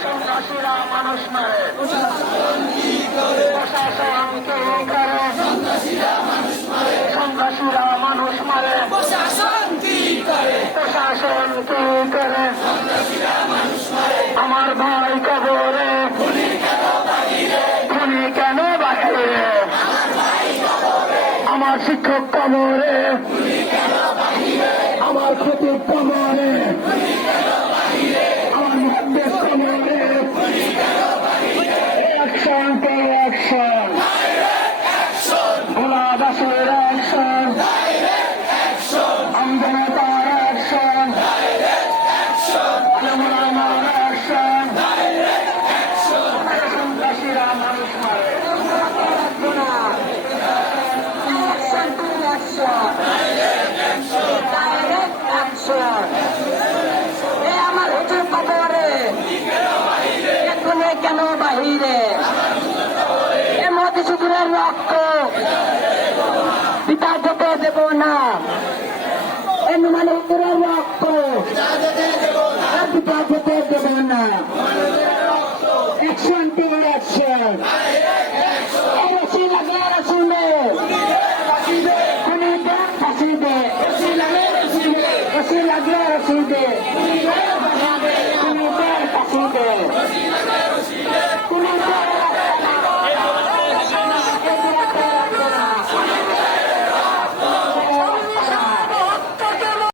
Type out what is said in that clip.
সন্ত্রাসীরা মানুষ মারে, প্রশাসন কি করে? সন্ত্রাসীরা মানুষ মারে, প্রশাসন কি করে? আমার ভাই কবরে, খুনি কেন বাহিরে? আমার শিক্ষক কবরে, আমার ক্ষতির কবরে, আমার মহাদেশ কবরে। অ্যাকশন টু অ্যাকশন, ভোলাবাসীর অ্যাকশন, আমজনতার অ্যাকশন, আমার অ্যাকশন। সন্ত্রাসীরা মানুষ মারে, আমার হুজুর কবরে, কেন বাহিরে? এ মধুসূদনের রক্ত পিতা যেতে দেব না, এ মানে হুজুরের রক্ত পিতা যেতে দেব না। অ্যাকশন টু অ্যাকশন, রশি লাগে রসুলে, খুনিদের ফাঁসি দে, রশি লাগে রসি দে।